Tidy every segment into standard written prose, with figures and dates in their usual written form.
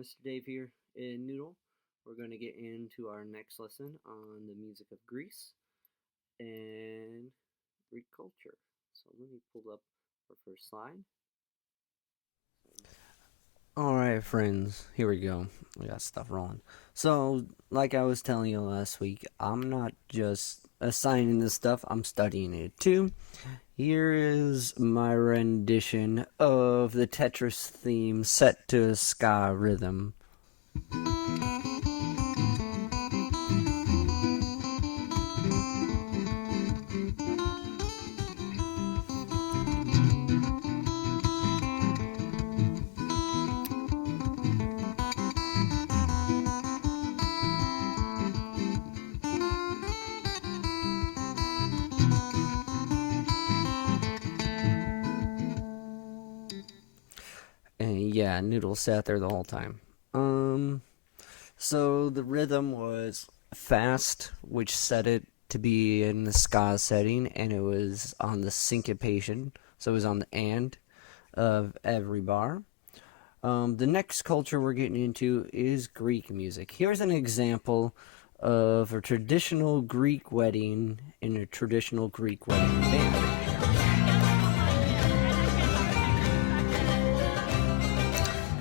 Mr. Dave here in Noodle. We're going to get into our next lesson on the music of Greece and Greek culture. So let me pull up our first slide. Alright, friends, here we go. We got stuff rolling. So, like I was telling you last week, I'm not just assigning this stuff, I'm studying it too. Here is my rendition of the Tetris theme set to a ska rhythm. And yeah, Noodle sat there the whole time. So the rhythm was fast, which set it to be in the ska setting, and it was on the syncopation, so it was on the and of every bar. The next culture we're getting into is Greek music. Here's an example of a traditional Greek wedding in a traditional Greek wedding band.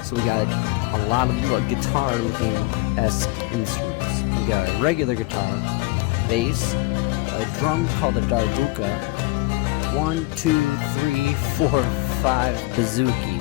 So we got a lot of guitar-looking esque instruments. We got a regular guitar, bass, a drum called a darbuka, 1, 2, 3, 4, 5 bouzouki.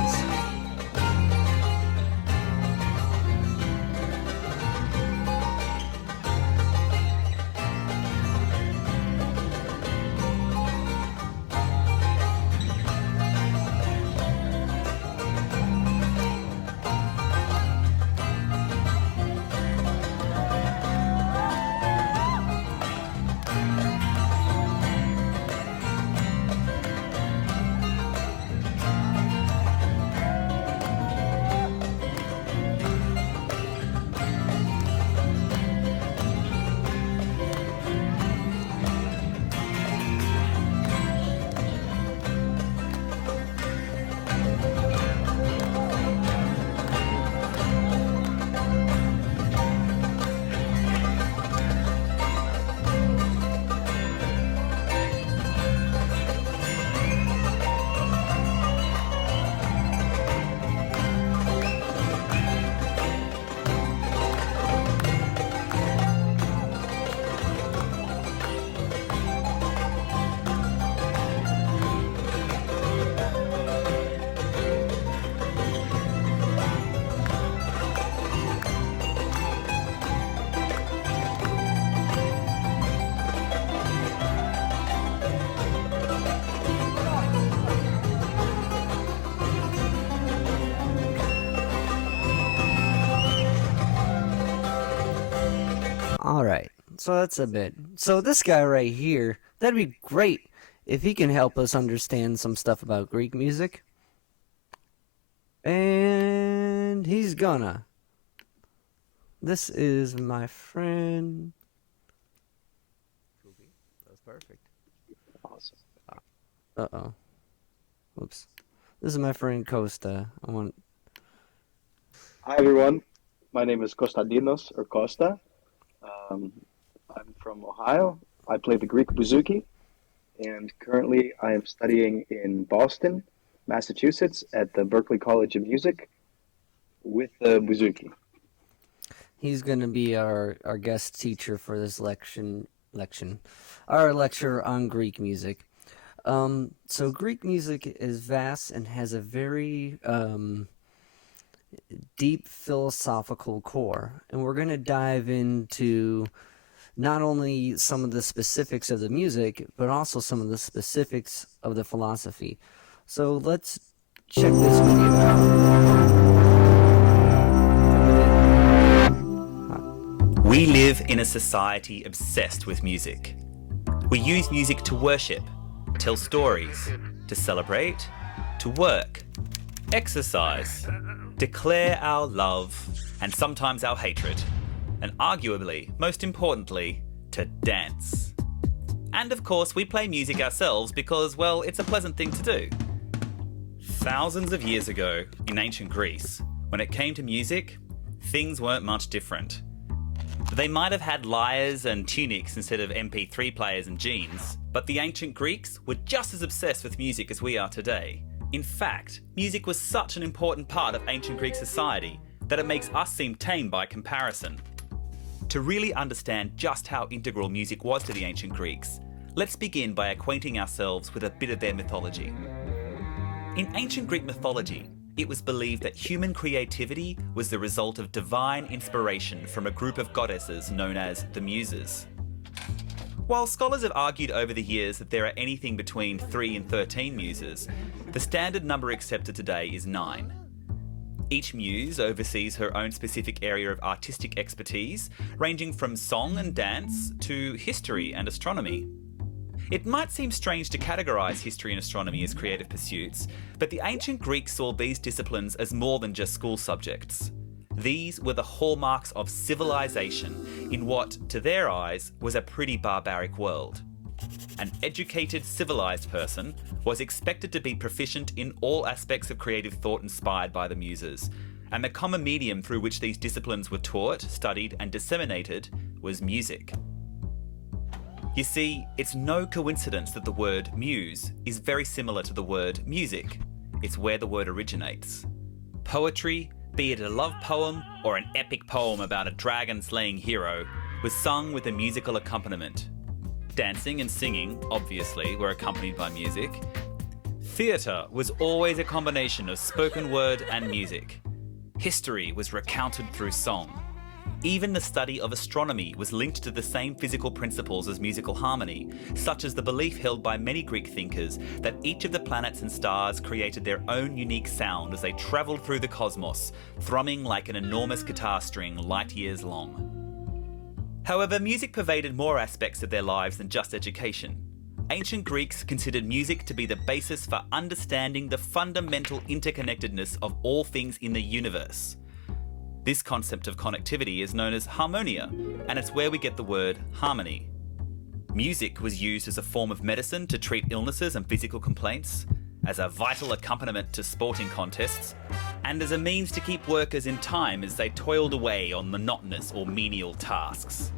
Alright, so that's a bit. So this guy right here, that'd be great if he can help us understand some stuff about Greek music. And he's gonna. This is my friend. That was perfect. Awesome. Uh-oh. Whoops. This is my friend Costa. Hi everyone, my name is Konstantinos or Costa. I'm from Ohio. I play the Greek bouzouki, and currently I am studying in Boston, Massachusetts, at the Berklee College of Music with the bouzouki. He's going to be our guest teacher for this our lecture on Greek music. So Greek music is vast and has a very deep philosophical core, and we're going to dive into not only some of the specifics of the music, but also some of the specifics of the philosophy. So let's check this video out. We live in a society obsessed with music. We use music to worship, tell stories, to celebrate, to work, exercise, declare our love, and sometimes our hatred, and arguably, most importantly, to dance. And of course, we play music ourselves because, well, it's a pleasant thing to do. Thousands of years ago, in ancient Greece, when it came to music, things weren't much different. They might have had lyres and tunics instead of MP3 players and jeans, but the ancient Greeks were just as obsessed with music as we are today. In fact, music was such an important part of ancient Greek society that it makes us seem tame by comparison. To really understand just how integral music was to the ancient Greeks, let's begin by acquainting ourselves with a bit of their mythology. In ancient Greek mythology, it was believed that human creativity was the result of divine inspiration from a group of goddesses known as the Muses. While scholars have argued over the years that there are anything between 3 and 13 muses, the standard number accepted today is 9. Each muse oversees her own specific area of artistic expertise, ranging from song and dance to history and astronomy. It might seem strange to categorise history and astronomy as creative pursuits, but the ancient Greeks saw these disciplines as more than just school subjects. These were the hallmarks of civilization in what, to their eyes, was a pretty barbaric world. An educated, civilised person was expected to be proficient in all aspects of creative thought inspired by the Muses, and the common medium through which these disciplines were taught, studied and disseminated was music. You see, it's no coincidence that the word muse is very similar to the word music. It's where the word originates. Poetry, be it a love poem or an epic poem about a dragon-slaying hero, was sung with a musical accompaniment. Dancing and singing, obviously, were accompanied by music. Theatre was always a combination of spoken word and music. History was recounted through song. Even the study of astronomy was linked to the same physical principles as musical harmony, such as the belief held by many Greek thinkers that each of the planets and stars created their own unique sound as they travelled through the cosmos, thrumming like an enormous guitar string light years long. However, music pervaded more aspects of their lives than just education. Ancient Greeks considered music to be the basis for understanding the fundamental interconnectedness of all things in the universe. This concept of connectivity is known as harmonia, and it's where we get the word harmony. Music was used as a form of medicine to treat illnesses and physical complaints, as a vital accompaniment to sporting contests, and as a means to keep workers in time as they toiled away on monotonous or menial tasks.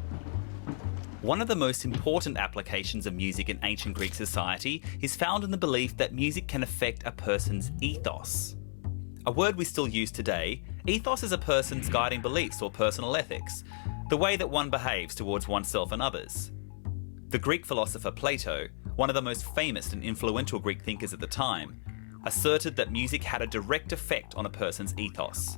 One of the most important applications of music in ancient Greek society is found in the belief that music can affect a person's ethos. A word we still use today, ethos is a person's guiding beliefs or personal ethics, the way that one behaves towards oneself and others. The Greek philosopher Plato, one of the most famous and influential Greek thinkers at the time, asserted that music had a direct effect on a person's ethos.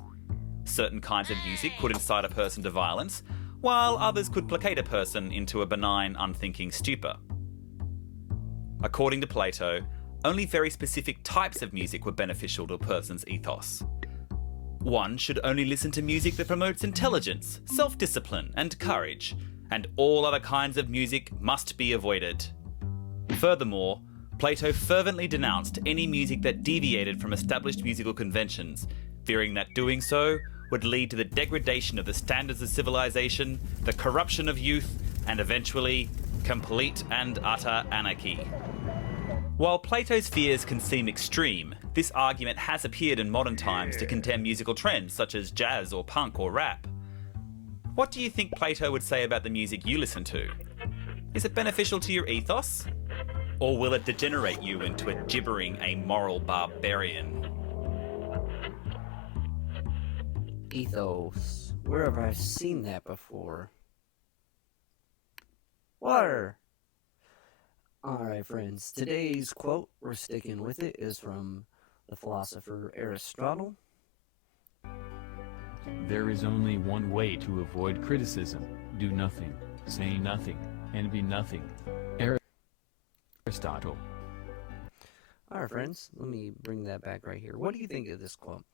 Certain kinds of music could incite a person to violence, while others could placate a person into a benign, unthinking stupor. According to Plato, only very specific types of music were beneficial to a person's ethos. One should only listen to music that promotes intelligence, self-discipline, and courage, and all other kinds of music must be avoided. Furthermore, Plato fervently denounced any music that deviated from established musical conventions, fearing that doing so would lead to the degradation of the standards of civilization, the corruption of youth, and eventually, complete and utter anarchy. While Plato's fears can seem extreme, this argument has appeared in modern times to condemn musical trends such as jazz or punk or rap. What do you think Plato would say about the music you listen to? Is it beneficial to your ethos? Or will it degenerate you into a gibbering, amoral barbarian? Ethos. Where have I seen that before? Water! Alright, friends. Today's quote, we're sticking with it, is from the philosopher Aristotle. There is only one way to avoid criticism: do nothing, say nothing, and be nothing. Aristotle. Alright, friends. Let me bring that back right here. What do you think of this quote?